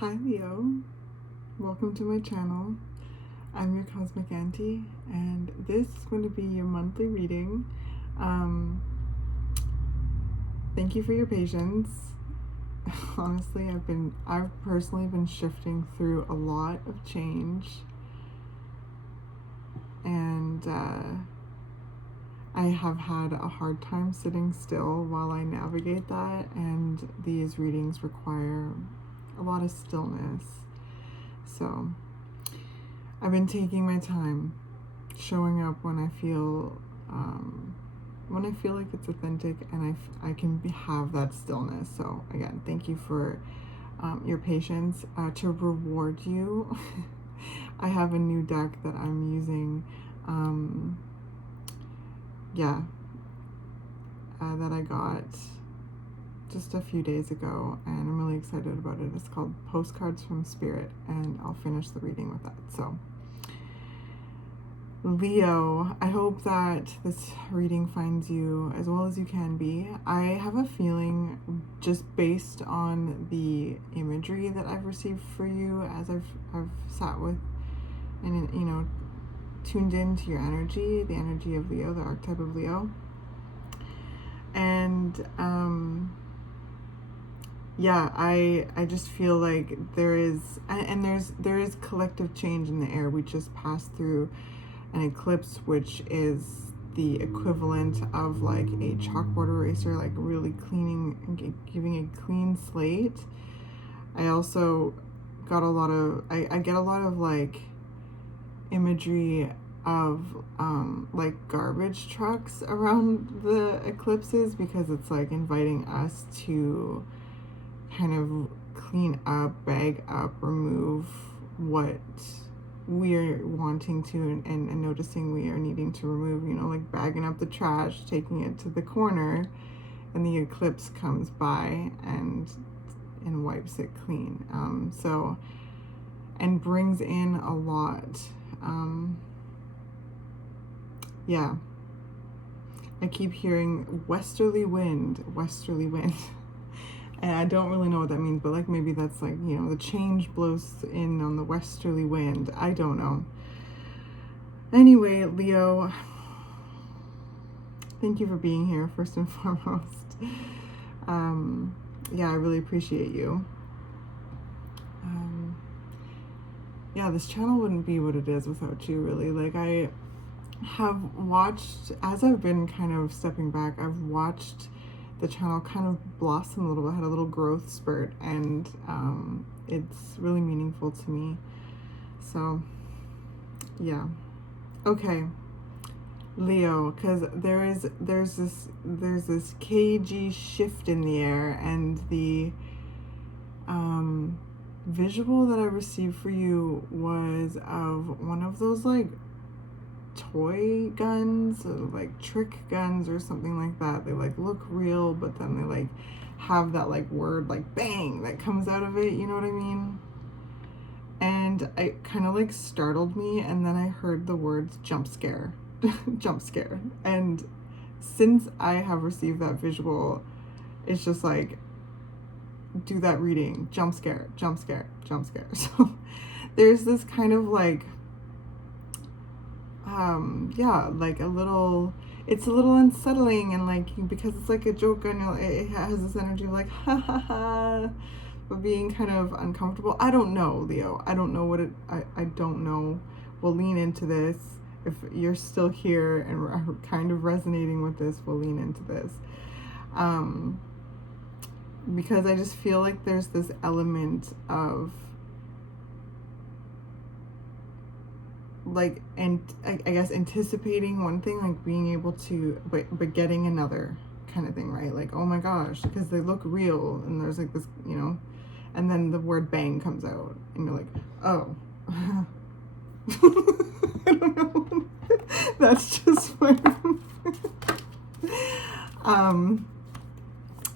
Hi Leo, welcome to my channel. I'm your Cosmic Auntie, and this is going to be your monthly reading. Thank you for your patience. Honestly, I've personally been shifting through a lot of change, and I have had a hard time sitting still while I navigate that, and these readings require a lot of stillness. So I've been taking my time, showing up when I feel like it's authentic, and I can have that stillness. So again, thank you for your patience. To reward you, I have a new deck that I'm using. That I got just a few days ago, and I'm really excited about it. It's called Postcards from Spirit, and I'll finish the reading with that. So Leo, I hope that this reading finds you as well as you can be. I have a feeling, just based on the imagery that I've received for you as I've sat with and, you know, tuned into your energy, the energy of Leo, the archetype of Leo. And I just feel like there is collective change in the air. We just passed through an eclipse, which is the equivalent of like a chalkboard eraser, like really cleaning and giving a clean slate. I also got I get a lot of like imagery of like garbage trucks around the eclipses, because it's like inviting us to kind of clean up, bag up, remove what we're wanting to and noticing we are needing to remove, you know, like bagging up the trash, taking it to the corner, and the eclipse comes by and wipes it clean. And brings in a lot. I keep hearing westerly wind. And I don't really know what that means, but like maybe that's like, you know, the change blows in on the westerly wind. I don't know. Anyway, Leo, thank you for being here, first and foremost. I really appreciate you. This channel wouldn't be what it is without you, really. Like, I have watched, as I've been kind of stepping back, I've watched the channel kind of blossom a little bit, had a little growth spurt, and it's really meaningful to me. So yeah, okay, Leo, because there's this cagey shift in the air, and the visual that I received for you was of one of those like toy guns, or like trick guns or something like that. They like look real, but then they like have that like word like bang that comes out of it, you know what I mean? And it kind of like startled me, and then I heard the words jump scare. Jump scare. And since I have received that visual, it's just like, do that reading, jump scare, jump scare, jump scare. So there's this kind of like like it's a little unsettling, and like, because it's like a joke, and it has this energy of like ha ha ha, but being kind of uncomfortable. I don't know, Leo, I don't know what it I don't know. We'll lean into this. If you're still here and are kind of resonating with this, we'll lean into this, because I just feel like there's this element of like, and I guess anticipating one thing, like being able to but getting another kind of thing, right? Like, oh my gosh, because they look real, and there's like this, you know, and then the word bang comes out, and you're like, oh. I don't know. That's just my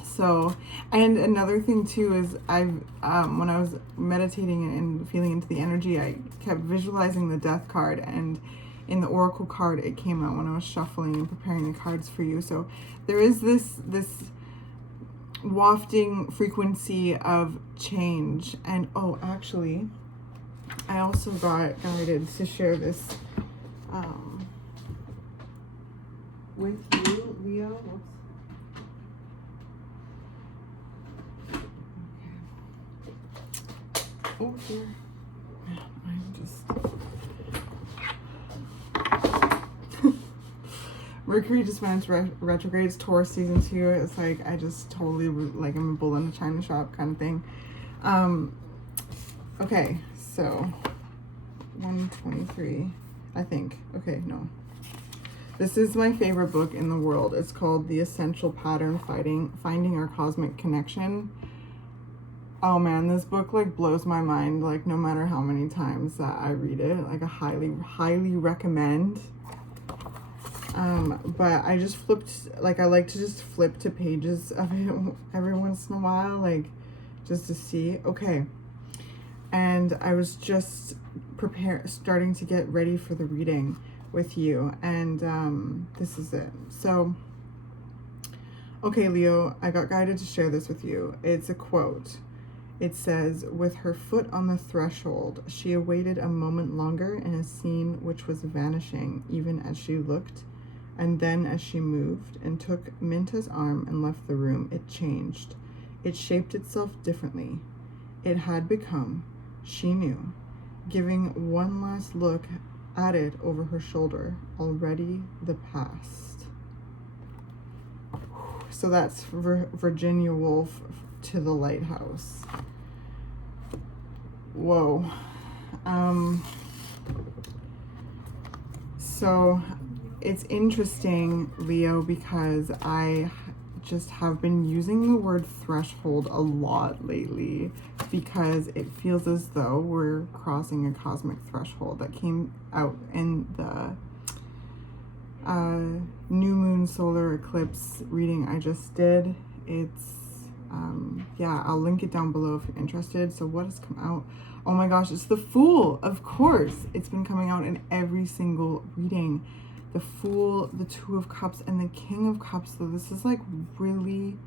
so, and another thing too is I've when I was meditating and feeling into the energy, I kept visualizing the death card, and in the oracle card it came out when I was shuffling and preparing the cards for you. So there is this wafting frequency of change. And oh, actually, I also got guided to share this with you, Leo. Whoops. Okay. Oh, here. I'm just... Mercury just went into retrograde. It's Taurus season 2. It's like, I just totally, like, I'm a bull in a china shop kind of thing. Okay, so 123, I think. Okay, no. This is my favorite book in the world. It's called The Essential Pattern, Finding Our Cosmic Connection. Oh man, this book like blows my mind, like no matter how many times that I read it. Like, I highly recommend. But I just flipped, like, I like to just flip to pages of it every once in a while, like, just to see. Okay. And I was just starting to get ready for the reading with you, and this is it. So, okay, Leo, I got guided to share this with you. It's a quote. It says, "With her foot on the threshold, she awaited a moment longer in a scene which was vanishing, even as she looked. And then as she moved and took Minta's arm and left the room, it changed. It shaped itself differently. It had become, she knew, giving one last look at it over her shoulder, already the past." So that's Virginia Woolf, To the Lighthouse. Whoa. So it's interesting, Leo, because I just have been using the word threshold a lot lately, because it feels as though we're crossing a cosmic threshold. That came out in the new moon solar eclipse reading I just did. It's yeah, I'll link it down below if you're interested. So what has come out? Oh my gosh, it's the Fool. Of course, it's been coming out in every single reading. The Fool, the Two of Cups, and the King of Cups. So this is like really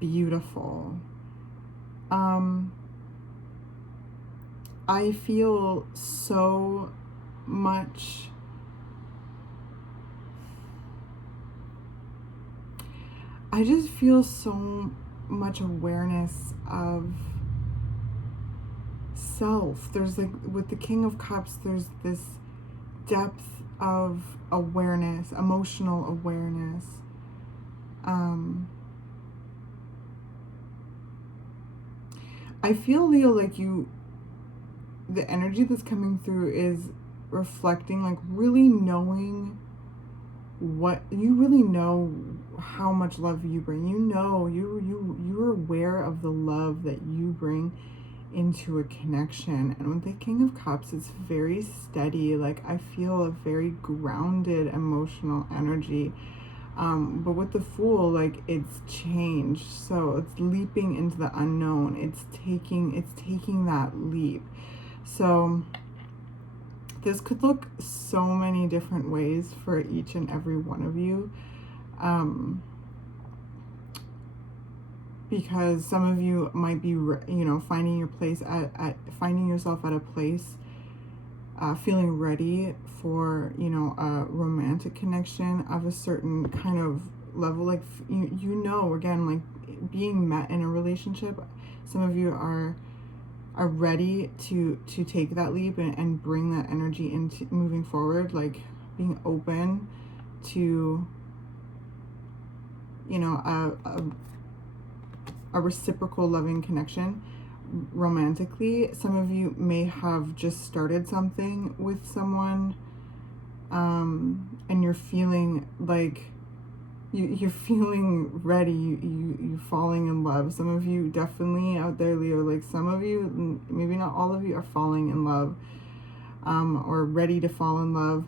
beautiful. I feel so much I just feel so much awareness of self. There's like, with the King of Cups, there's this depth of awareness, emotional awareness. I feel, Leo, like the energy that's coming through is reflecting, like, really knowing what you really know, how much love you bring. You know, you're aware of the love that you bring into a connection. And with the King of Cups, it's very steady. Like, I feel a very grounded emotional energy. But with the Fool, like, it's changed. So it's leaping into the unknown. It's taking that leap. So this could look so many different ways for each and every one of you. Because some of you might be, finding yourself at a place, feeling ready for, a romantic connection of a certain kind of level. Like, again, like, being met in a relationship. Some of you are ready to take that leap and bring that energy into moving forward, like being open to, a reciprocal loving connection romantically. Some of you may have just started something with someone, and you're feeling like you're feeling ready, you're falling in love. Some of you definitely out there, Leo, like, some of you, maybe not all of you, are falling in love, or ready to fall in love.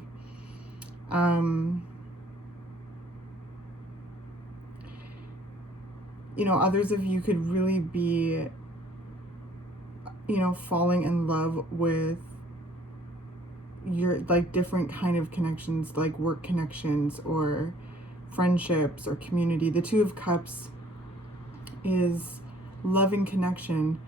Others of you could really be, falling in love with your, like, different kind of connections, like work connections or friendships or community. The Two of Cups is loving connection.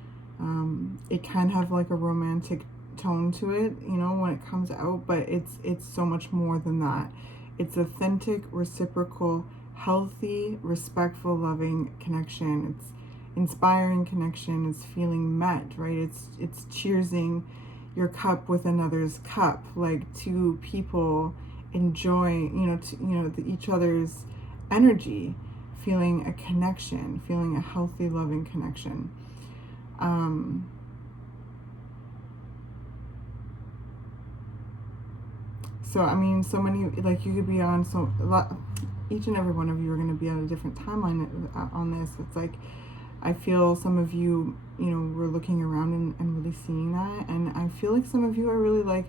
It can have like a romantic tone to it, you know, when it comes out, but it's so much more than that. It's authentic, reciprocal, healthy, respectful, loving connection. It's inspiring connection. It's feeling met, right? It's cheersing your cup with another's cup, like two people enjoying, each other's energy, feeling a connection, feeling a healthy, loving connection. So I mean, so many, like, you could be on each and every one of you are going to be on a different timeline on this. It's like, I feel some of you, we're looking around and really seeing that, and I feel like some of you are really like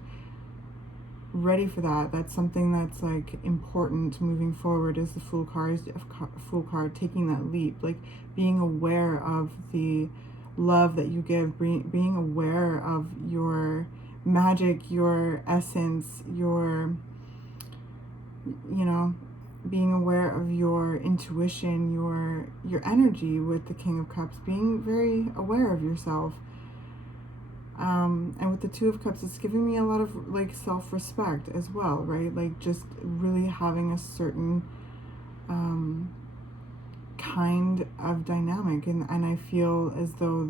ready for that. That's something that's like important moving forward, is the Fool card, taking that leap, like being aware of the love that you give, being aware of your magic, your essence, your, being aware of your intuition, your energy with the King of Cups, being very aware of yourself. And with the Two of Cups, it's giving me a lot of like self-respect as well, right? Like just really having a certain kind of dynamic, and I feel as though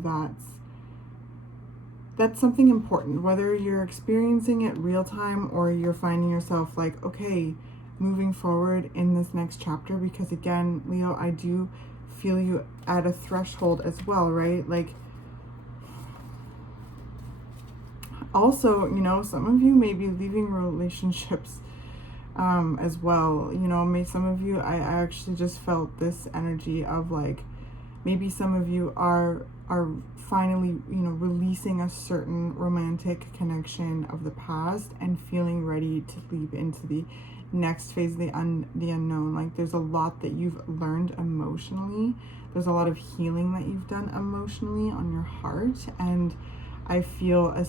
that's something important, whether you're experiencing it real time or you're finding yourself like, okay, moving forward in this next chapter, because again, Leo, I do feel you at a threshold as well, right? Like, also, some of you may be leaving relationships as well. Some of you, I actually just felt this energy of like, maybe some of you are finally, releasing a certain romantic connection of the past and feeling ready to leap into the next phase of the unknown. Like, there's a lot that you've learned emotionally. There's a lot of healing that you've done emotionally on your heart, and I feel a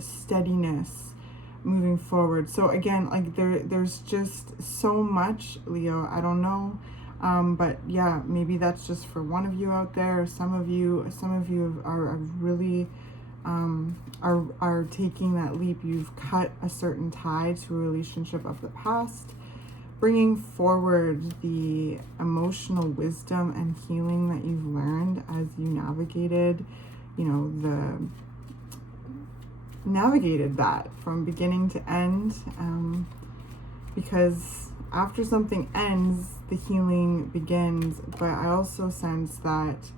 steadiness moving forward. So again, like there's just so much, Leo. I don't know, but yeah, maybe that's just for one of you out there. Some of you are really are taking that leap. You've cut a certain tie to a relationship of the past, bringing forward the emotional wisdom and healing that you've learned as you navigated that from beginning to end, because after something ends, the healing begins. But I also sense that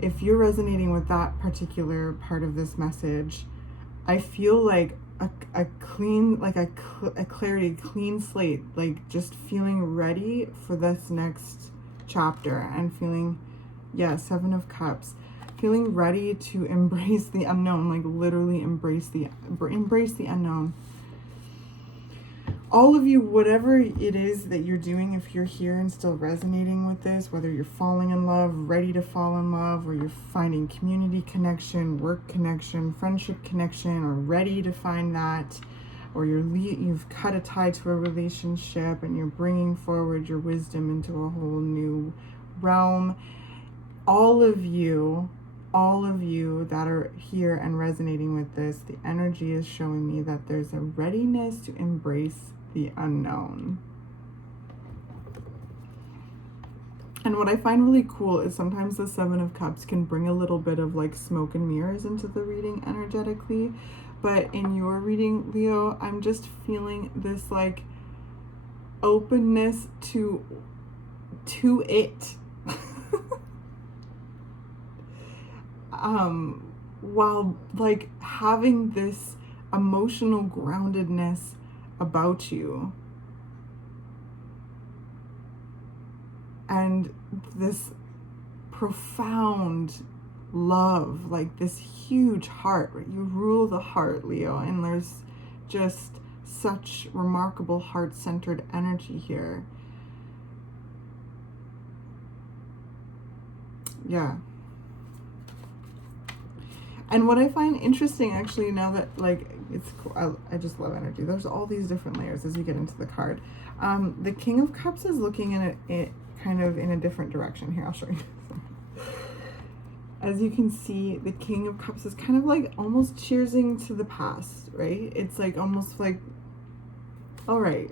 if you're resonating with that particular part of this message, I feel like a clean, like a clarity, clean slate, like just feeling ready for this next chapter, and feeling, yeah, Seven of Cups, feeling ready to embrace the unknown, like literally embrace the unknown. All of you, whatever it is that you're doing, if you're here and still resonating with this, whether you're falling in love, ready to fall in love, or you're finding community connection, work connection, friendship connection, or ready to find that, or you've cut a tie to a relationship and you're bringing forward your wisdom into a whole new realm, all of you that are here and resonating with this, the energy is showing me that there's a readiness to embrace the unknown. And what I find really cool is sometimes the Seven of Cups can bring a little bit of like smoke and mirrors into the reading energetically. But in your reading, Leo, I'm just feeling this like openness to it. While like having this emotional groundedness about you, and this profound love, like this huge heart, right? You rule the heart, Leo, and there's just such remarkable heart-centered energy here. Yeah. And what I find interesting, actually, now that, like, it's cool, I just love energy. There's all these different layers as you get into the card. The King of Cups is looking at it kind of in a different direction. Here, I'll show you. As you can see, the King of Cups is kind of like almost cheersing to the past, right? It's like almost like, all right,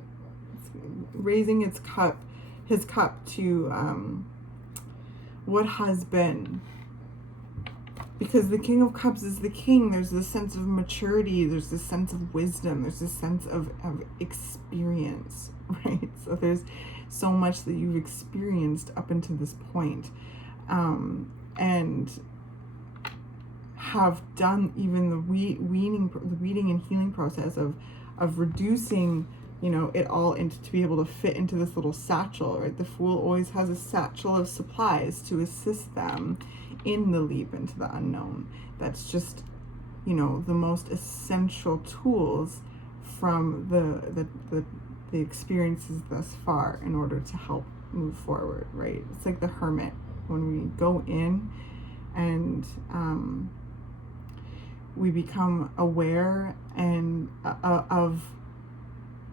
it's raising his cup to what has been. Because the King of Cups is the king. There's this sense of maturity. There's this sense of wisdom. There's this sense of experience, right? So there's so much that you've experienced up until this point. And have done even the weeding and healing process of reducing, you know, it all into, to be able to fit into this little satchel, right? The Fool always has a satchel of supplies to assist them in the leap into the unknown. That's just, you know, the most essential tools from the experiences thus far in order to help move forward, right? It's like the hermit. When we go in and we become aware and of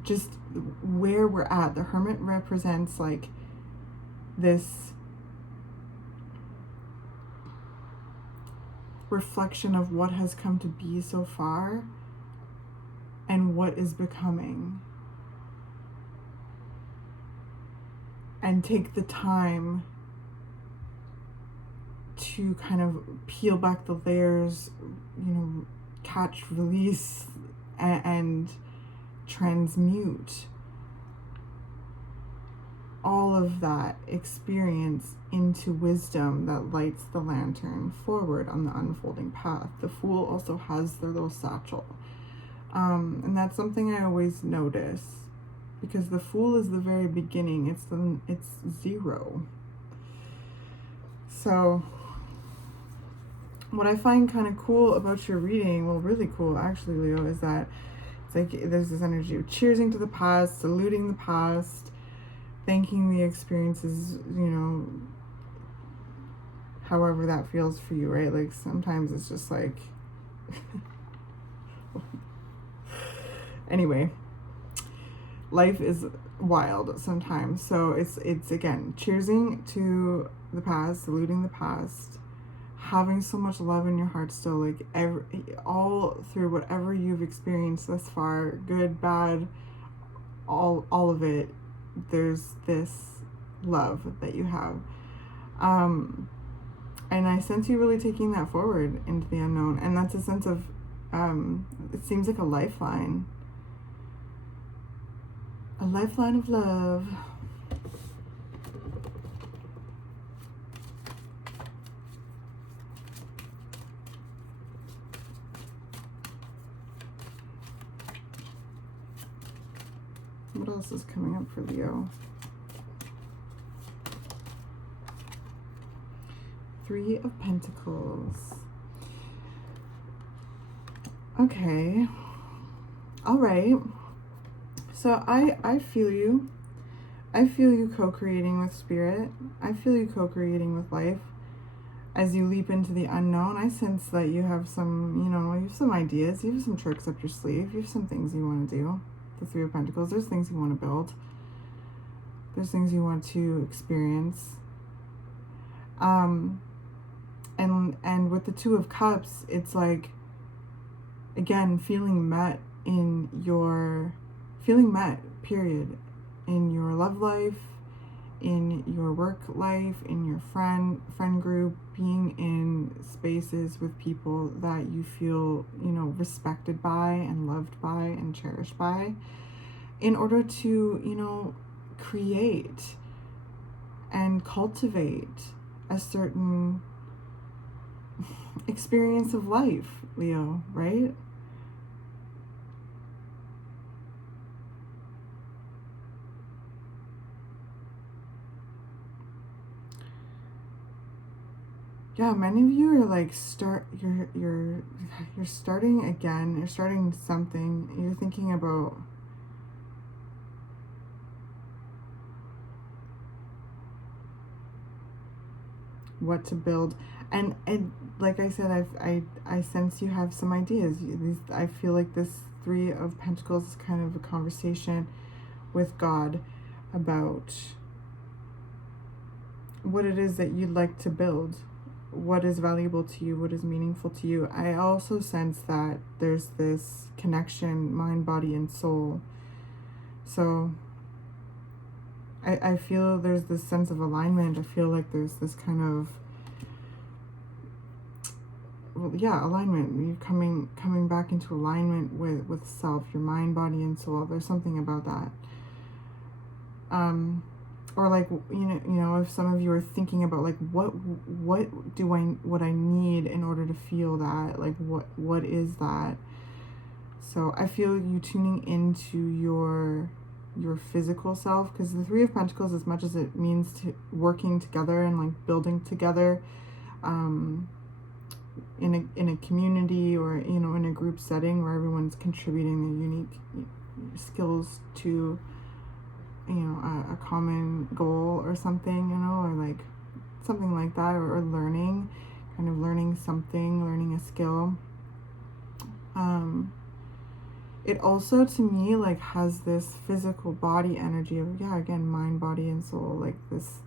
just where we're at. The hermit represents like this reflection of what has come to be so far and what is becoming. And take the time to kind of peel back the layers, you know, catch, release, and transmute all of that experience into wisdom that lights the lantern forward on the unfolding path. The Fool also has their little satchel. And that's something I always notice, because the Fool is the very beginning. It's zero. So what I find kind of cool about your reading, well, really cool actually, Leo, is that it's like there's this energy of cheersing to the past, saluting the past, thanking the experiences, you know, however that feels for you, right? Like sometimes it's just like, anyway, life is wild sometimes. So it's again, cheersing to the past, saluting the past, having so much love in your heart still, like all through whatever you've experienced thus far, good, bad, all of it, there's this love that you have. And I sense you really taking that forward into the unknown. And that's a sense of, it seems like a lifeline of love. What else is coming up for Leo? Three of Pentacles. Okay. All right. So I feel you. I feel you co-creating with spirit. I feel you co-creating with life. As you leap into the unknown, I sense that you have some, you know, you have some ideas. You have some tricks up your sleeve. You have some things you want to do. The Three of Pentacles. There's things you want to build. There's things you want to experience. And with the Two of Cups, it's like, again, feeling met, period, in your love life, in your work life, in your friend group, being in spaces with people that you feel, you know, respected by and loved by and cherished by, in order to, you know, create and cultivate a certain experience of life, Leo, right? Yeah, many of you are like you're starting again. You're starting something. You're thinking about what to build, and like I said, I sense you have some ideas. I feel like this Three of Pentacles is kind of a conversation with God about what it is that you'd like to build, what is valuable to you, what is meaningful to you. I also sense that there's this connection, mind, body, and soul. So I feel there's this sense of alignment. I feel like there's this kind of, well, yeah, alignment. You're coming back into alignment with self, your mind, body, and soul. There's something about that. Or like, you know, if some of you are thinking about like, what I need in order to feel that, like, what is that? So I feel you tuning into your physical self, because the Three of Pentacles, as much as it means to working together and like building together, in a community, or, you know, in a group setting where everyone's contributing their unique skills to, you know, a common goal or something, you know, or like something like that, or learning something, learning a skill. It also, to me, like, has this physical body energy of, yeah, again, mind, body, and soul, like this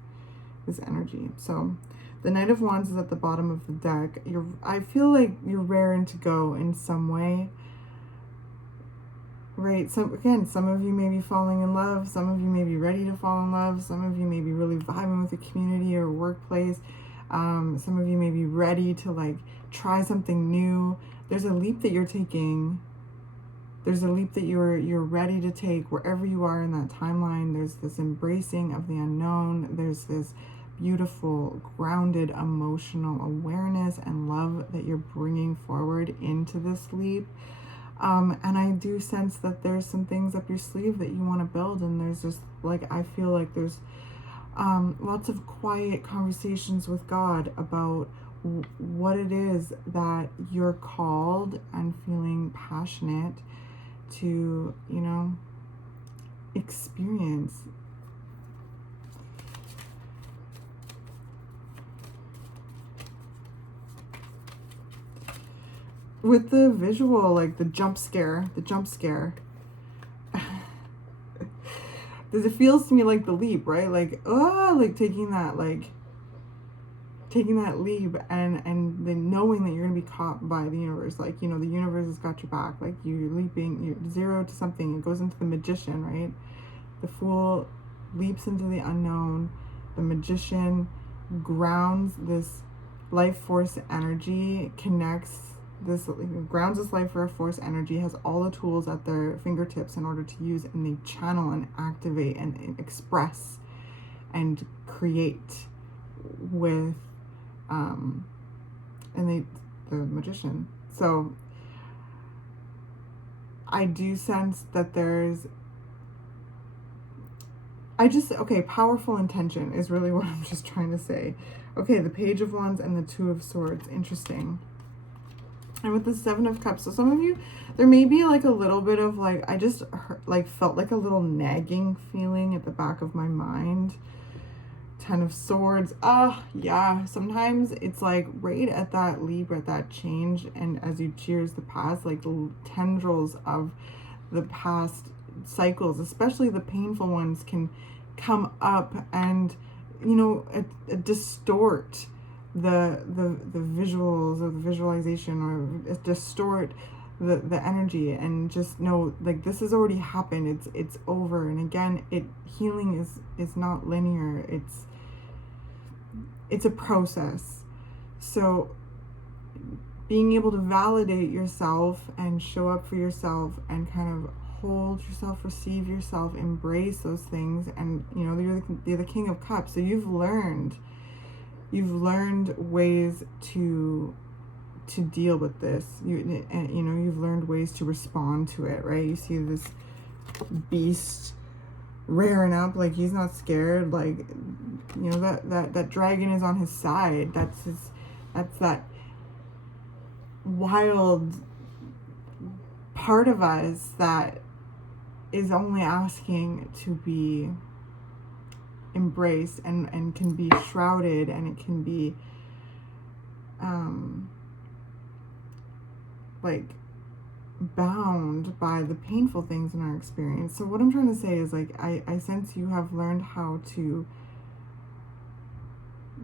energy. So the Knight of Wands is at the bottom of the deck. I feel like you're raring to go in some way, right? So again, some of you may be falling in love, some of you may be ready to fall in love, some of you may be really vibing with a community or workplace, some of you may be ready to like try something new. There's a leap that you're taking. There's a leap that you're ready to take wherever you are in that timeline. There's this embracing of the unknown. There's this beautiful, grounded, emotional awareness and love that you're bringing forward into this leap. And I do sense that there's some things up your sleeve that you want to build. And there's just like, I feel like there's lots of quiet conversations with God about what it is that you're called and feeling passionate to, you know, experience. With the visual, like the jump scare, because it feels to me like the leap, right? Like, like taking that leap and then knowing that you're gonna be caught by the universe. Like, you know, the universe has got your back. Like, you're leaping, you're zero to something. It goes into the Magician, right? The Fool leaps into the unknown. The Magician grounds this life force energy, grounds this life force energy, has all the tools at their fingertips in order to use, and they channel and activate and express and create with the Magician. So I do sense that powerful intention is really what I'm just trying to say. Okay, the Page of Wands and the Two of Swords. Interesting. And with the Seven of Cups, so some of you, there may be like a little bit of like, I just felt like a little nagging feeling at the back of my mind. Ten of Swords. Yeah, sometimes it's like right at that leap, at that change, and as you cheers the past, like the tendrils of the past cycles, especially the painful ones, can come up and, you know, distort the visuals or the visualization, or distort the energy, and just know like this has already happened. It's over. And again, healing is not linear. It's a process. So being able to validate yourself and show up for yourself and kind of hold yourself, receive yourself, embrace those things. And, you know, you're the King of Cups. So you've learned ways to deal with this. You've learned ways to respond to it, right? You see this beast rearing up, like he's not scared, like, you know, that dragon is on his side. That's that wild part of us that is only asking to be embraced and can be shrouded, and it can be like bound by the painful things in our experience. So what I'm trying to say is, like, I sense you have learned how to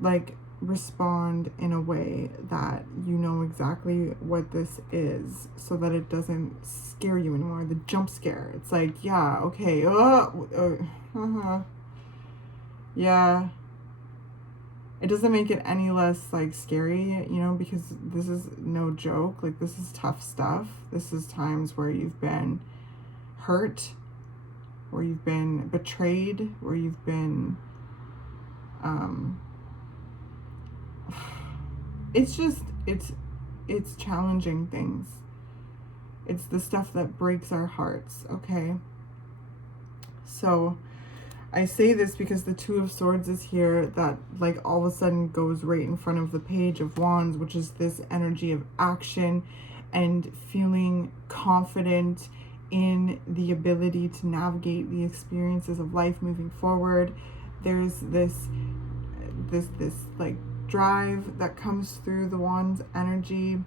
like respond in a way that you know exactly what this is, so that it doesn't scare you anymore. The jump scare, it's like, yeah, okay, yeah, it doesn't make it any less like scary, you know, because this is no joke. Like, this is tough stuff. This is times where you've been hurt, where you've been betrayed, where you've been it's challenging things. It's the stuff that breaks our hearts, okay? So I say this because the Two of Swords is here, that like all of a sudden goes right in front of the Page of Wands, which is this energy of action and feeling confident in the ability to navigate the experiences of life moving forward. There's this like drive that comes through the Wands energy.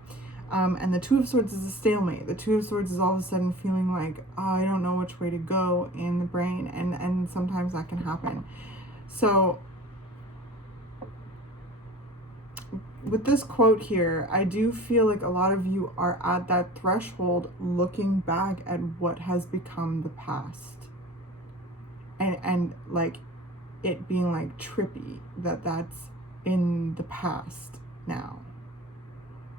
And the Two of Swords is a stalemate. The Two of Swords is all of a sudden feeling like, oh, I don't know which way to go in the brain. And sometimes that can happen. So with this quote here, I do feel like a lot of you are at that threshold looking back at what has become the past. And like it being like trippy that that's in the past now.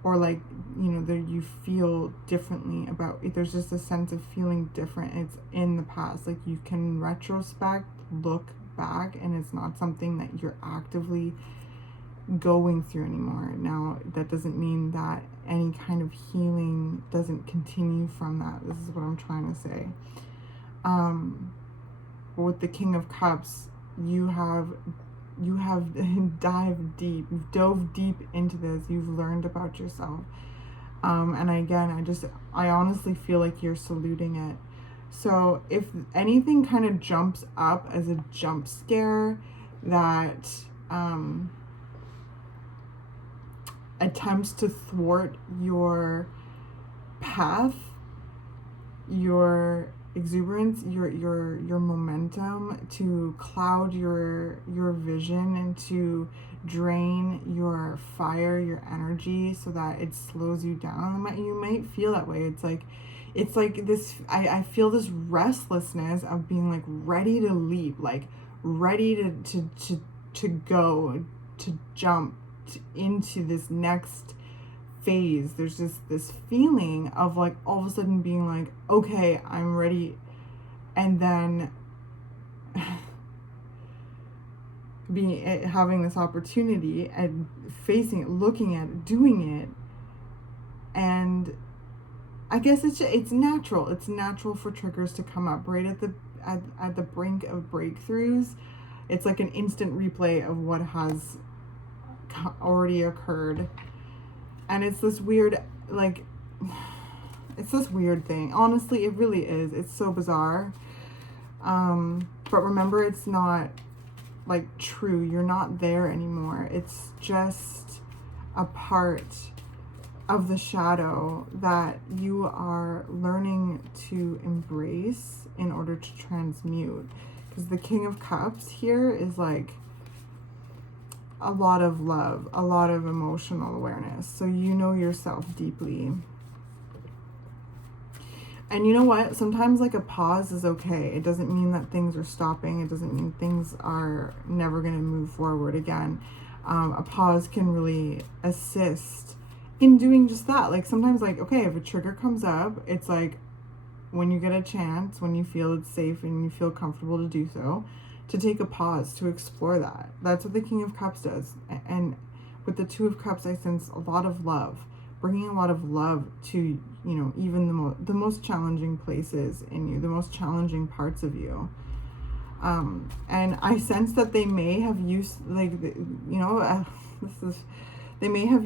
Or like, you know, that you feel differently about it. There's just a sense of feeling different. It's in the past. Like, you can retrospect, look back, and it's not something that you're actively going through anymore. Now, that doesn't mean that any kind of healing doesn't continue from that. This is what I'm trying to say. With the King of Cups, you have dived deep. You've dove deep into this. You've learned about yourself. And again, I honestly feel like you're saluting it. So if anything kind of jumps up as a jump scare that attempts to thwart your path, your exuberance, your momentum, to cloud your vision and to drain your fire, your energy, so that it slows you down. You might feel that way. It's like this, I feel this restlessness of being like ready to leap, like ready to go, to jump into this next phase. There's just this feeling of like all of a sudden being like, okay, I'm ready, and then having this opportunity and facing it, looking at it, doing it. And I guess it's natural. It's natural for triggers to come up right at the brink of breakthroughs. It's like an instant replay of what has already occurred. And it's this weird, like, it's this weird thing. Honestly, it really is. It's so bizarre. But remember, it's not, like, true. You're not there anymore. It's just a part of the shadow that you are learning to embrace in order to transmute. Because the King of Cups here is, like, a lot of love, a lot of emotional awareness. So you know yourself deeply. And you know what? Sometimes like a pause is okay. It doesn't mean that things are stopping. It doesn't mean things are never going to move forward again. A pause can really assist in doing just that. Like sometimes like, okay, if a trigger comes up, it's like when you get a chance, when you feel it's safe and you feel comfortable to do so, to take a pause, to explore that. That's what the King of Cups does. And with the Two of Cups, I sense a lot of love, bringing a lot of love to, you know, even the most challenging places in you, the most challenging parts of you. And I sense that they may have used, like, you know, they may have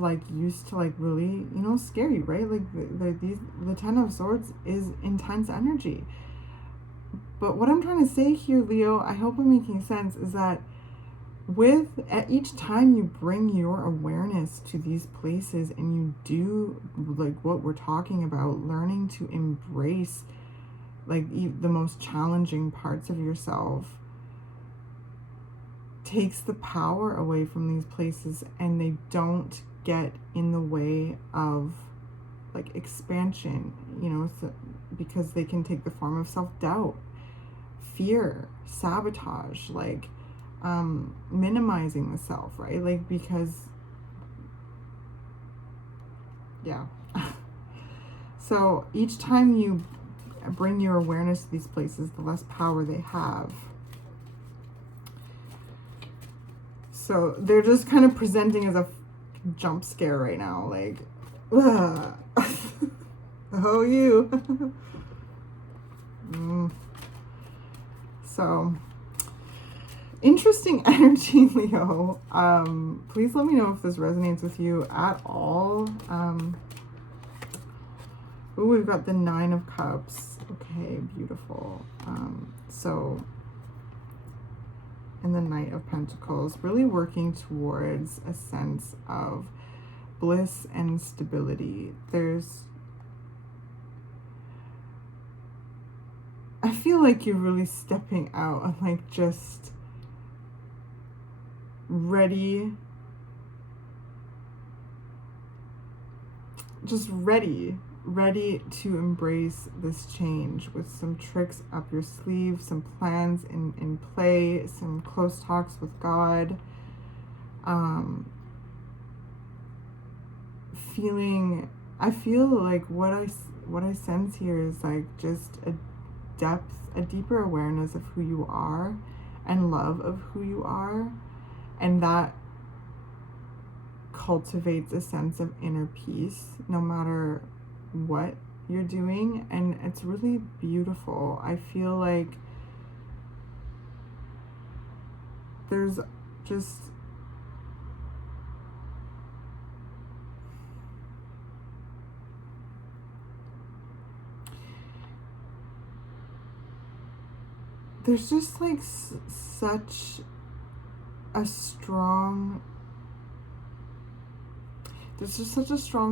like used to like really, you know, scare you, right? Like the Ten of Swords is intense energy. But what I'm trying to say here, Leo, I hope I'm making sense, is that at each time you bring your awareness to these places and you do like what we're talking about, learning to embrace like the most challenging parts of yourself, takes the power away from these places, and they don't get in the way of like expansion, you know, so, because they can take the form of self-doubt, fear, sabotage, like minimizing the self, right? Like, because, yeah. So each time you bring your awareness to these places, the less power they have. So they're just kind of presenting as a jump scare right now, like, oh, you. So, interesting energy, Leo. Please let me know if this resonates with you at all. Ooh, we've got the 9 of Cups. Okay, beautiful. So, and the Knight of Pentacles, really working towards a sense of bliss and stability. I feel like you're really stepping out and like just ready to embrace this change with some tricks up your sleeve, some plans in play, some close talks with God. I feel like what I sense here is like just a deeper awareness of who you are and love of who you are, and that cultivates a sense of inner peace no matter what you're doing, and it's really beautiful. I feel like there's just like such a strong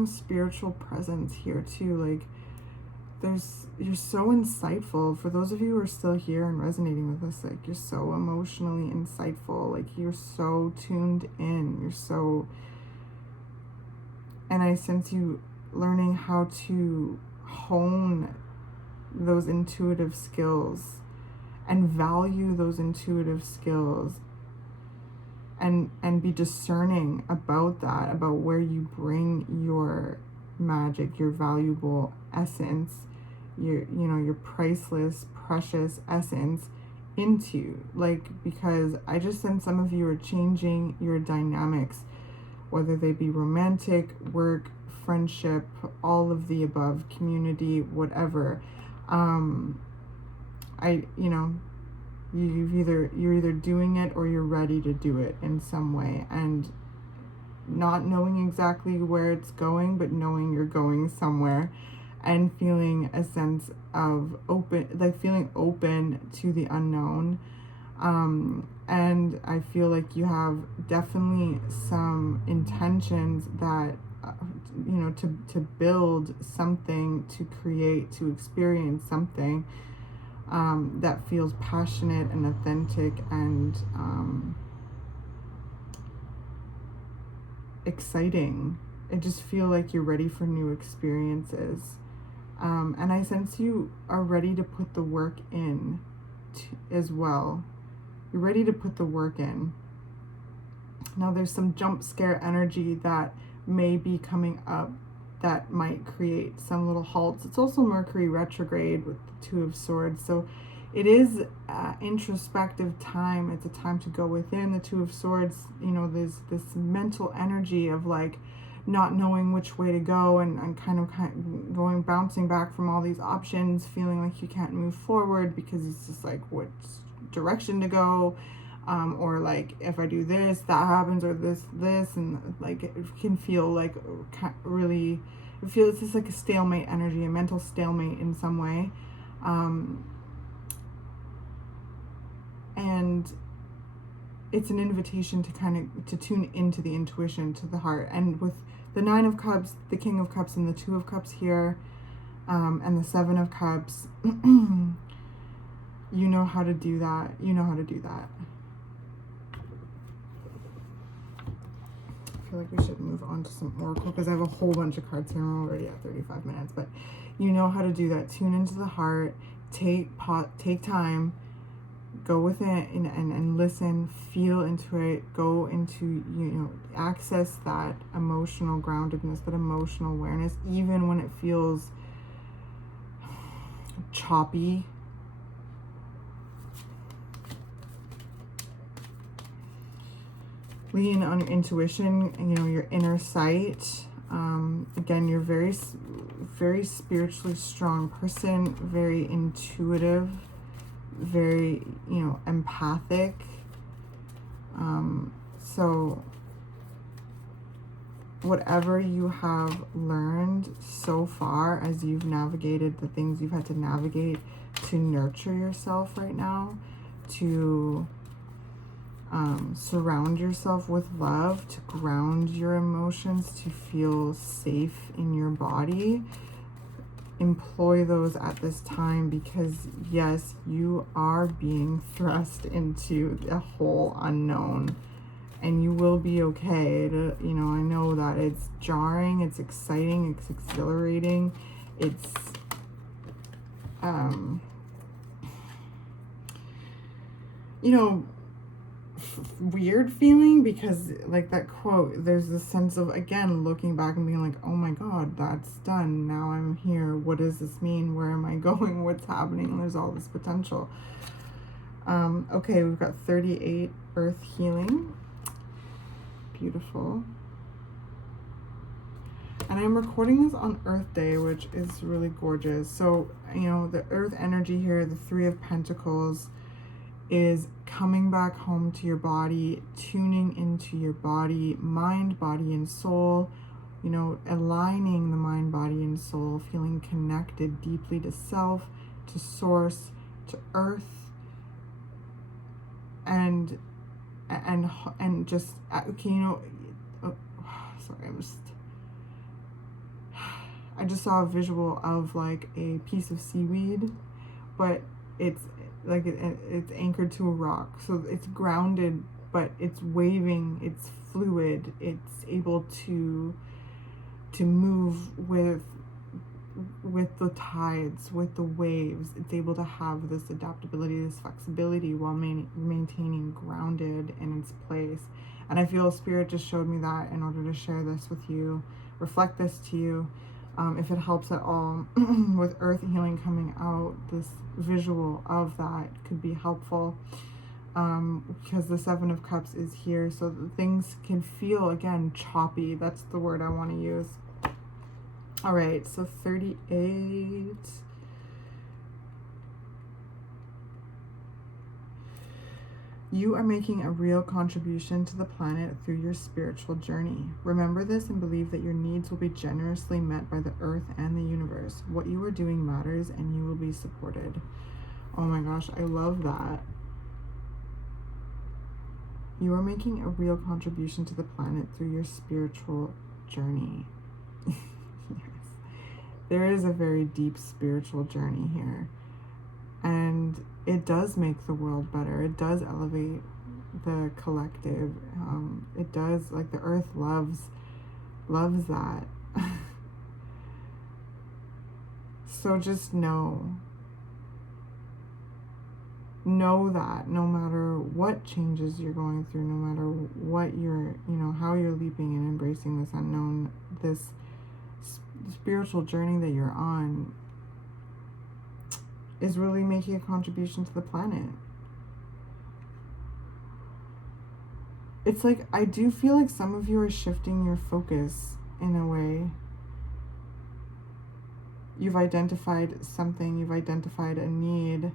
spiritual presence here too. Like you're so insightful. For those of you who are still here and resonating with us, like you're so emotionally insightful, like you're so tuned in, and I sense you learning how to hone those intuitive skills and value those intuitive skills, and be discerning about that, about where you bring your magic, your valuable essence, your priceless, precious essence into, like, because I just sense some of you are changing your dynamics, whether they be romantic, work, friendship, all of the above, community, whatever. You're either doing it or you're ready to do it in some way, and not knowing exactly where it's going, but knowing you're going somewhere, and feeling a sense of feeling open to the unknown. And I feel like you have definitely some intentions that, to build something, to create, to experience something that feels passionate and authentic and exciting. I just feel like you're ready for new experiences. And I sense you are ready to put the work in as well. You're ready to put the work in. Now there's some jump scare energy that may be coming up that might create some little halts. It's also Mercury retrograde with the 2 of Swords. So it is introspective time. It's a time to go within. The 2 of Swords, there's this mental energy of like not knowing which way to go, and kind of going, bouncing back from all these options, feeling like you can't move forward because it's just like which direction to go. Or like, if I do this, that happens, or this, and like it can feel like really, it feels just like a stalemate energy, a mental stalemate in some way. And it's an invitation to tune into the intuition, to the heart. And with the 9 of Cups, the King of Cups, and the 2 of Cups here, and the 7 of Cups, you know how to do that. feel like we should move on to some Oracle because I have a whole bunch of cards here. I'm already at 35 minutes, but you know how to do that. Tune into the heart, take time, go within and listen, feel into it, go into, you know, access that emotional groundedness, that emotional awareness, even when it feels choppy. Lean on your intuition, you know, your inner sight. Again, you're very, very spiritually strong person, very intuitive, very, you know, empathic. So whatever you have learned so far as you've navigated the things you've had to navigate to nurture yourself right now, to surround yourself with love, to ground your emotions, to feel safe in your body. Employ those at this time, because yes, you are being thrust into a whole unknown, and you will be okay. You know, I know that it's jarring, it's exciting, it's exhilarating, it's you know, weird feeling, because like that quote, there's this sense of, again, looking back and being like, oh my god, that's done, now I'm here, what does this mean, where am I going, what's happening? There's all this potential. Okay, we've got 38 earth healing. Beautiful. And I'm recording this on Earth Day, which is really gorgeous. So, you know, the earth energy here, the Three of Pentacles, is coming back home to your body, tuning into your body, mind, body, and soul, you know, aligning the mind, body, and soul, feeling connected deeply to self, to source, to earth, and just, okay, you know, sorry, I just saw a visual of like a piece of seaweed, but it's like it's anchored to a rock, so it's grounded, but it's waving, it's fluid, it's able to move with the tides, with the waves. It's able to have this adaptability, this flexibility, while maintaining grounded in its place. And I feel Spirit just showed me that in order to share this with you, reflect this to you. If it helps at all, with earth healing coming out, this visual of that could be helpful, because the Seven of Cups is here, so that things can feel, again, choppy. That's the word I want to use. All right, so 38. You are making a real contribution to the planet through your spiritual journey. Remember this and believe that your needs will be generously met by the earth and the universe. What you are doing matters, and you will be supported. Oh my gosh, I love that. You are making a real contribution to the planet through your spiritual journey. Yes. There is a very deep spiritual journey here. And it does make the world better. It does elevate the collective. It does, like, the earth loves that. So just know that no matter what changes you're going through, no matter what you're, you know, how you're leaping and embracing this unknown, this spiritual journey that you're on, is really making a contribution to the planet. It's like, I do feel like some of you are shifting your focus in a way. You've identified something, you've identified a need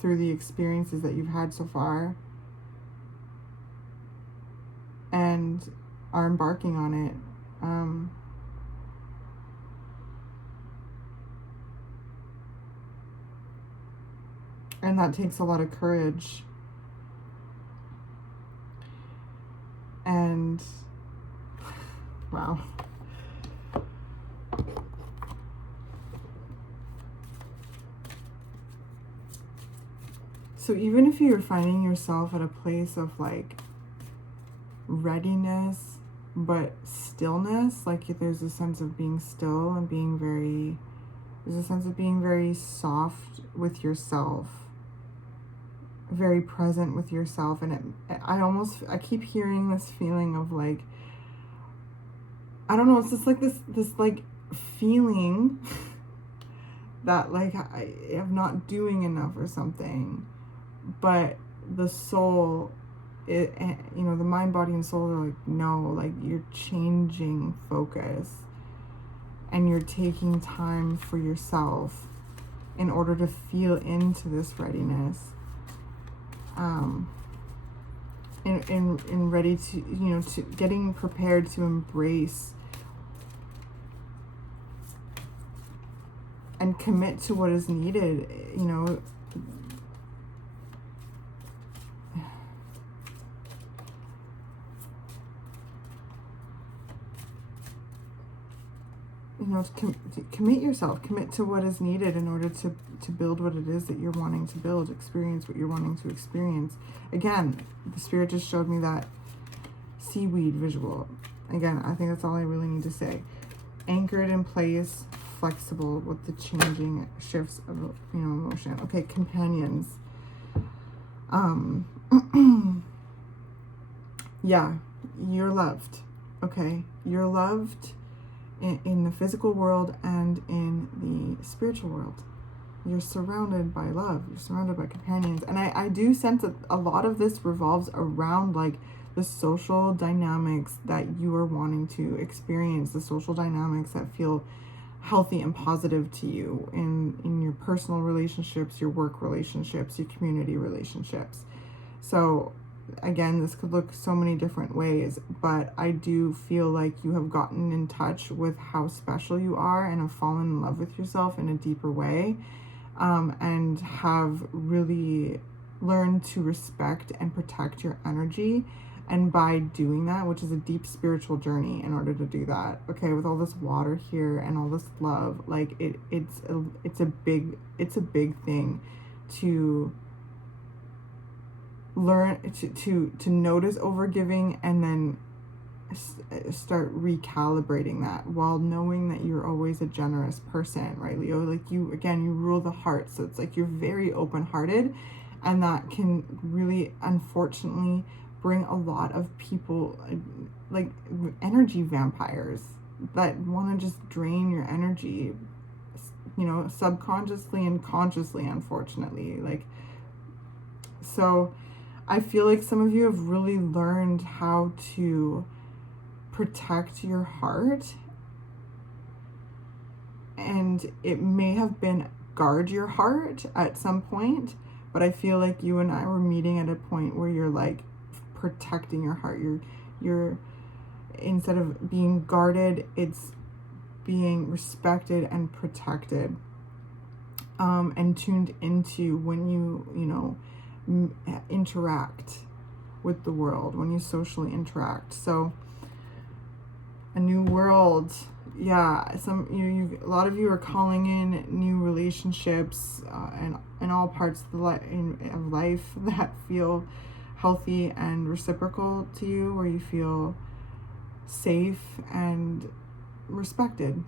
through the experiences that you've had so far, and are embarking on it. And that takes a lot of courage. And wow. So even if you're finding yourself at a place of like readiness, but stillness. Like there's a sense of being still and being very, there's a sense of being very soft with yourself, very present with yourself. And I keep hearing this feeling of like, I don't know, it's just like this like feeling that like I am not doing enough or something, but the soul, the mind, body, and soul are like, no, like you're changing focus and you're taking time for yourself in order to feel into this readiness, and ready to, to getting prepared to embrace and commit to what is needed, to commit yourself, commit to what is needed in order to build what it is that you're wanting to build, experience what you're wanting to experience. Again, the spirit just showed me that seaweed visual. Again, I think that's all I really need to say. Anchored in place, flexible with the changing shifts of, emotion. Okay, companions. Yeah, you're loved. Okay, you're loved in the physical world and in the spiritual world. You're surrounded by love. You're surrounded by companions. And I do sense that a lot of this revolves around like the social dynamics that you are wanting to experience, the social dynamics that feel healthy and positive to you in your personal relationships, your work relationships, your community relationships. So again, this could look so many different ways, but I do feel like you have gotten in touch with how special you are and have fallen in love with yourself in a deeper way, and have really learned to respect and protect your energy. And by doing that, which is a deep spiritual journey in order to do that, okay, with all this water here and all this love, like it's a big thing to learn to notice overgiving and then start recalibrating that while knowing that you're always a generous person, right, Leo? Like you rule the heart, so it's like you're very open-hearted, and that can really, unfortunately, bring a lot of people, like energy vampires, that want to just drain your energy, subconsciously and consciously, unfortunately. Like, so I feel like some of you have really learned how to protect your heart, and it may have been guard your heart at some point, but I feel like you and I were meeting at a point where you're like protecting your heart. You're instead of being guarded, it's being respected and protected, and tuned into when you interact with the world, when you socially interact. So a new world, yeah, a lot of you are calling in new relationships, and in all parts of life that feel healthy and reciprocal to you, where you feel safe and respected.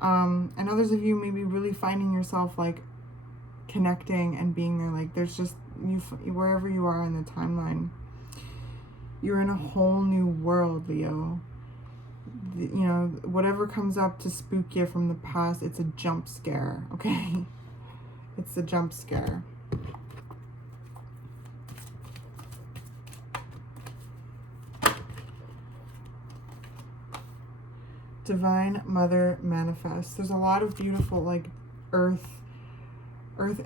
And others of you may be really finding yourself like connecting and being there. Like there's just you, wherever you are in the timeline, you're in a whole new world, Leo. Whatever comes up to spook you from the past, it's a jump scare, okay? It's a jump scare. Divine Mother manifests. There's a lot of beautiful like earth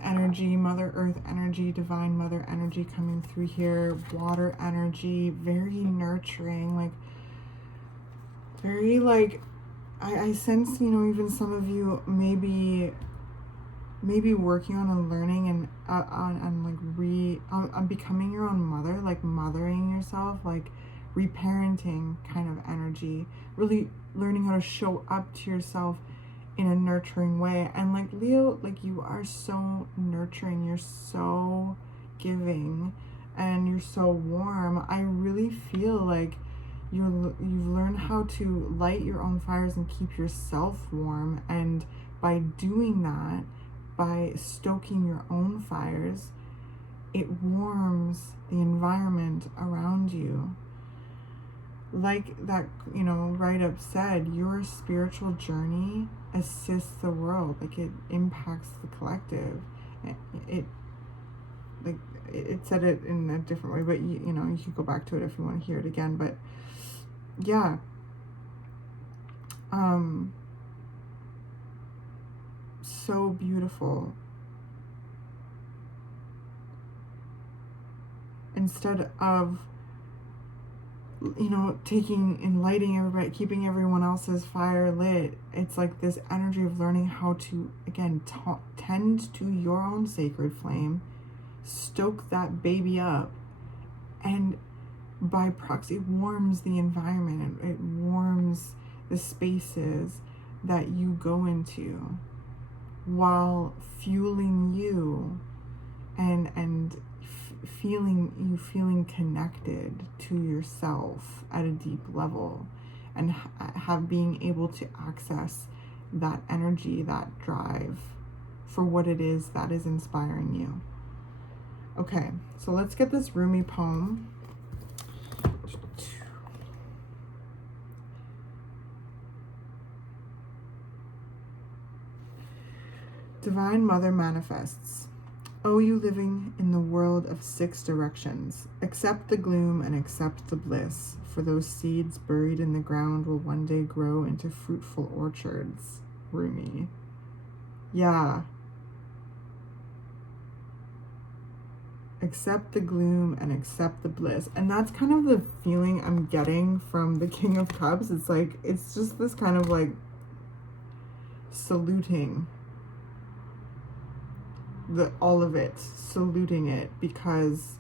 energy, Mother Earth energy, Divine Mother energy coming through here. Water energy, very nurturing, like very like I sense, even some of you maybe working on a learning and on becoming your own mother, like mothering yourself, like reparenting kind of energy, really learning how to show up to yourself in a nurturing way. And like Leo, like you are so nurturing, you're so giving, and you're so warm, I really feel like you've learned how to light your own fires and keep yourself warm. And by doing that, by stoking your own fires, it warms the environment around you. Like that, write-up said, your spiritual journey assists the world. Like, it impacts the collective. It said it in a different way, but you can go back to it if you want to hear it again. But yeah, so beautiful. Instead of taking and lighting everybody, keeping everyone else's fire lit, it's like this energy of learning how to, again, tend to your own sacred flame, stoke that baby up, and by proxy warms the environment. It warms the spaces that you go into while fueling you and feeling connected to yourself at a deep level, and being able to access that energy, that drive for what it is that is inspiring you. Okay, so let's get this Rumi poem. Divine Mother manifests. O you living in the world of 6 directions, accept the gloom and accept the bliss, for those seeds buried in the ground will one day grow into fruitful orchards. Rumi. Yeah. Accept the gloom and accept the bliss. And that's kind of the feeling I'm getting from the King of Cups. It's like, it's just this kind of like saluting all of it, saluting it, because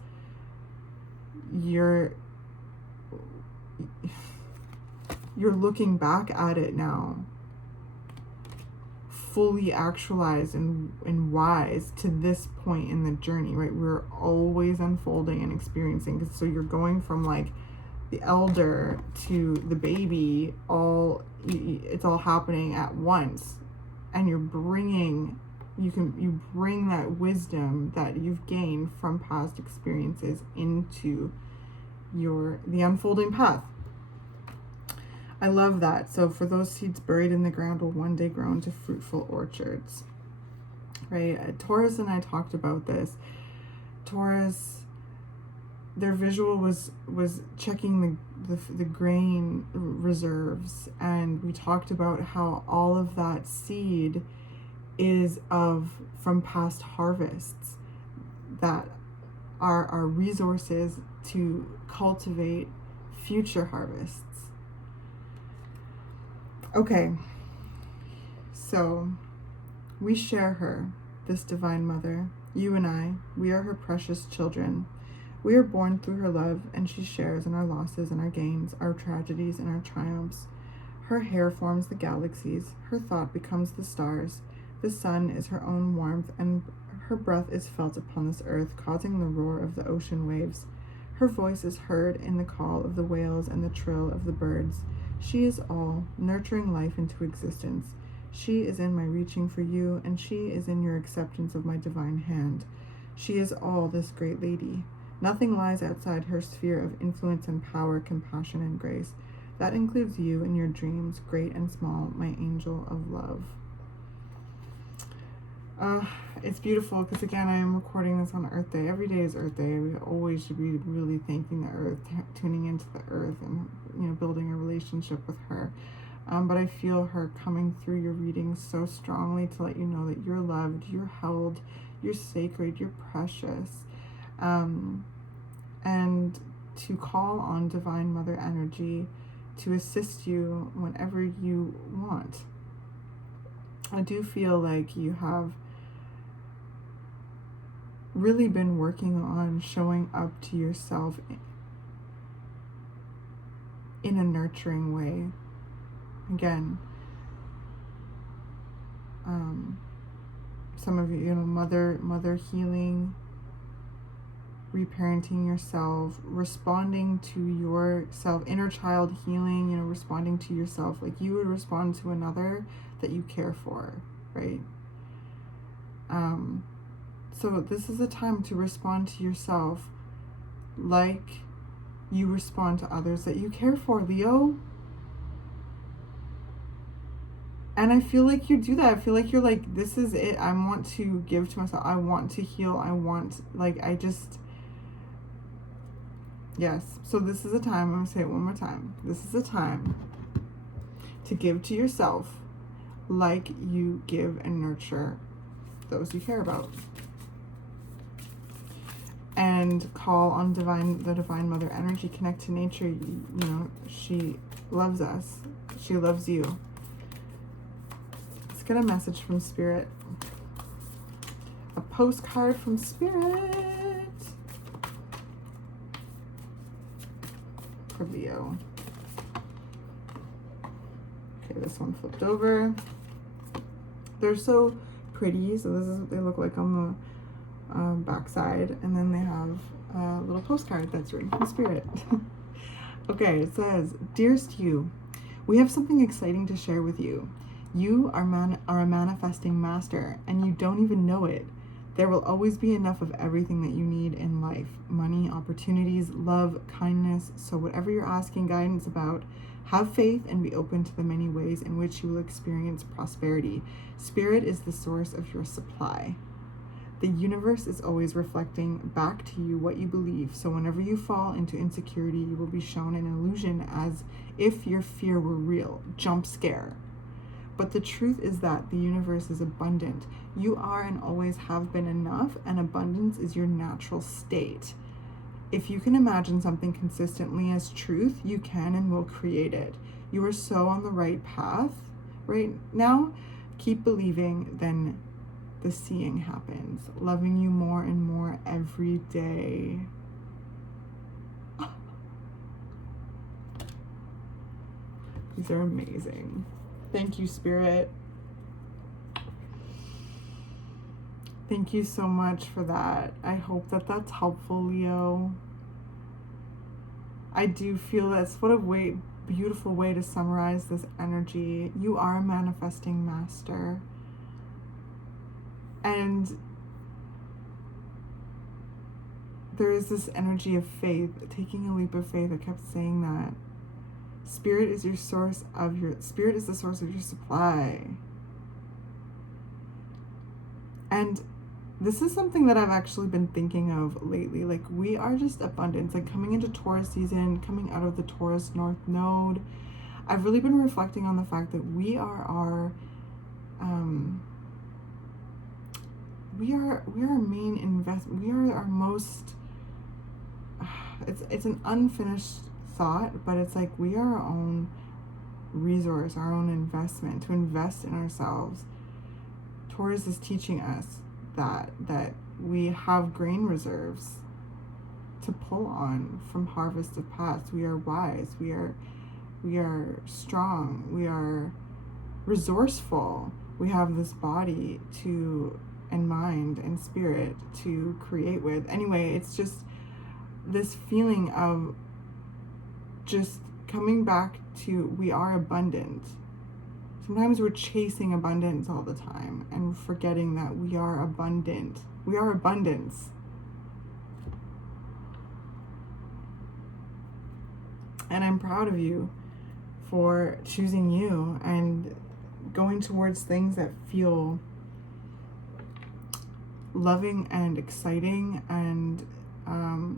you're looking back at it now, fully actualized and wise to this point in the journey, right? We're always unfolding and experiencing. So you're going from like the elder to the baby, it's all happening at once, and you're bringing you bring that wisdom that you've gained from past experiences into the unfolding path. I love that. So for those seeds buried in the ground will one day grow into fruitful orchards, right? Taurus and I talked about this. Taurus, their visual was checking the grain reserves, and we talked about how all of that seed is from past harvests that are our resources to cultivate future harvests. Okay, so we share her, this Divine Mother. You and I, we are her precious children. We are born through her love, and she shares in our losses and our gains, our tragedies and our triumphs. Her hair forms the galaxies, her thought becomes the stars. The sun is her own warmth, and her breath is felt upon this earth, causing the roar of the ocean waves. Her voice is heard in the call of the whales and the trill of the birds. She is all, nurturing life into existence. She is in my reaching for you, and she is in your acceptance of my divine hand. She is all, this great lady. Nothing lies outside her sphere of influence and power, compassion and grace. That includes you and your dreams, great and small, my angel of love. It's beautiful because, again, I am recording this on Earth Day. Every day is Earth Day. We always should be really thanking the Earth, tuning into the Earth, and building a relationship with her. But I feel her coming through your readings so strongly to let you know that you're loved, you're held, you're sacred, you're precious, and to call on Divine Mother energy to assist you whenever you want. I do feel like you have really been working on showing up to yourself in a nurturing way. Again, some of you, mother healing, reparenting yourself, responding to yourself, inner child healing, you know, responding to yourself like you would respond to another that you care for, right? So this is a time to respond to yourself like you respond to others that you care for, Leo. And I feel like you do that. I feel like you're like, this is it. I want to give to myself. I want to heal. I want, like, I just, yes. So this is a time, I'm going to say it one more time. This is a time to give to yourself like you give and nurture those you care about. And call on the divine mother energy, connect to nature. You know, she loves us. She loves you. Let's get a message from Spirit. A postcard from Spirit for Leo. Okay, this one flipped over. They're so pretty. So this is what they look like on the backside, and then they have a little postcard that's written from Spirit. Okay, it says, "Dearest you, we have something exciting to share with you. You are a manifesting master, and you don't even know it. There will always be enough of everything that you need in life: money, opportunities, love, kindness. So whatever you're asking guidance about, have faith and be open to the many ways in which you will experience prosperity. Spirit is the source of your supply. The universe is always reflecting back to you what you believe, so whenever you fall into insecurity, you will be shown an illusion as if your fear were real. Jump scare. But the truth is that the universe is abundant. You are and always have been enough, and abundance is your natural state. If you can imagine something consistently as truth, you can and will create it. You are so on the right path right now. Keep believing, then the seeing happens. Loving you more and more every day." These are amazing. Thank you, Spirit. Thank you so much for that. I hope that that's helpful, Leo. I do feel that's what a beautiful way to summarize this energy. You are a manifesting master. And there is this energy of faith, taking a leap of faith. I kept saying that. Spirit is the source of your supply. And this is something that I've actually been thinking of lately. Like, we are just abundance. Like, coming into Taurus season, coming out of the Taurus North Node, I've really been reflecting on the fact that we are our main investment. We are our most, it's an unfinished thought, but it's like we are our own resource, our own investment, to invest in ourselves. Taurus is teaching us that we have grain reserves to pull on from harvest of past. We are wise, we are strong, we are resourceful. We have this body and mind and spirit to create with. Anyway, it's just this feeling of just coming back to, we are abundant. Sometimes we're chasing abundance all the time and forgetting that we are abundant. We are abundance. And I'm proud of you for choosing you and going towards things that feel loving and exciting and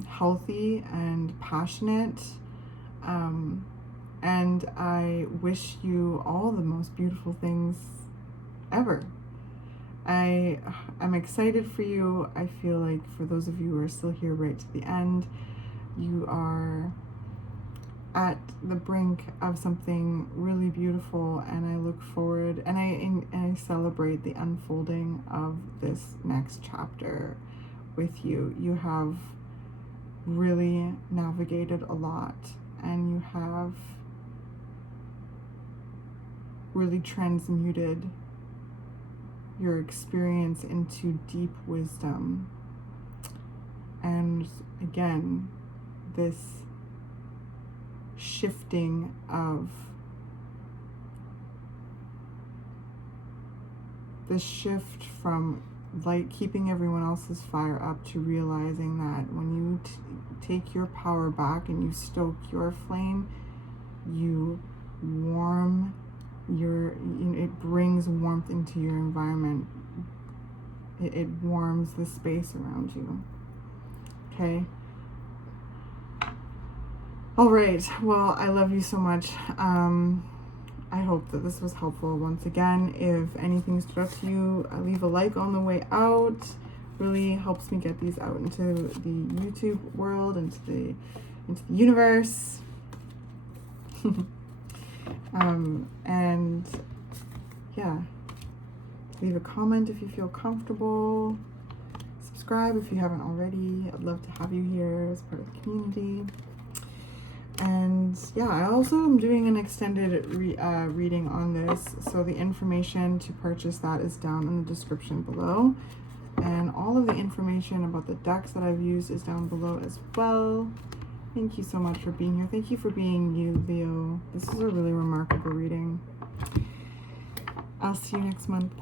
healthy and passionate. And I wish you all the most beautiful things ever. I'm excited for you. I feel like for those of you who are still here right to the end, you are at the brink of something really beautiful, and I look forward and I celebrate the unfolding of this next chapter with you. You have really navigated a lot, and you have really transmuted your experience into deep wisdom. And again, this shifting of the shift from keeping everyone else's fire up to realizing that when you take your power back and you stoke your flame, you warm it brings warmth into your environment. It warms the space around you. Okay. All right. Well, I love you so much. I hope that this was helpful. Once again, if anything stood out to you, leave a like on the way out. Really helps me get these out into the YouTube world, into the universe. And yeah, leave a comment if you feel comfortable. Subscribe if you haven't already. I'd love to have you here as part of the community. And yeah, I also am doing an extended reading on this, so the information to purchase that is down in the description below, and all of the information about the decks that I've used is down below as well. Thank you so much for being here. Thank you for being you, Leo. This is a really remarkable reading. I'll see you next month.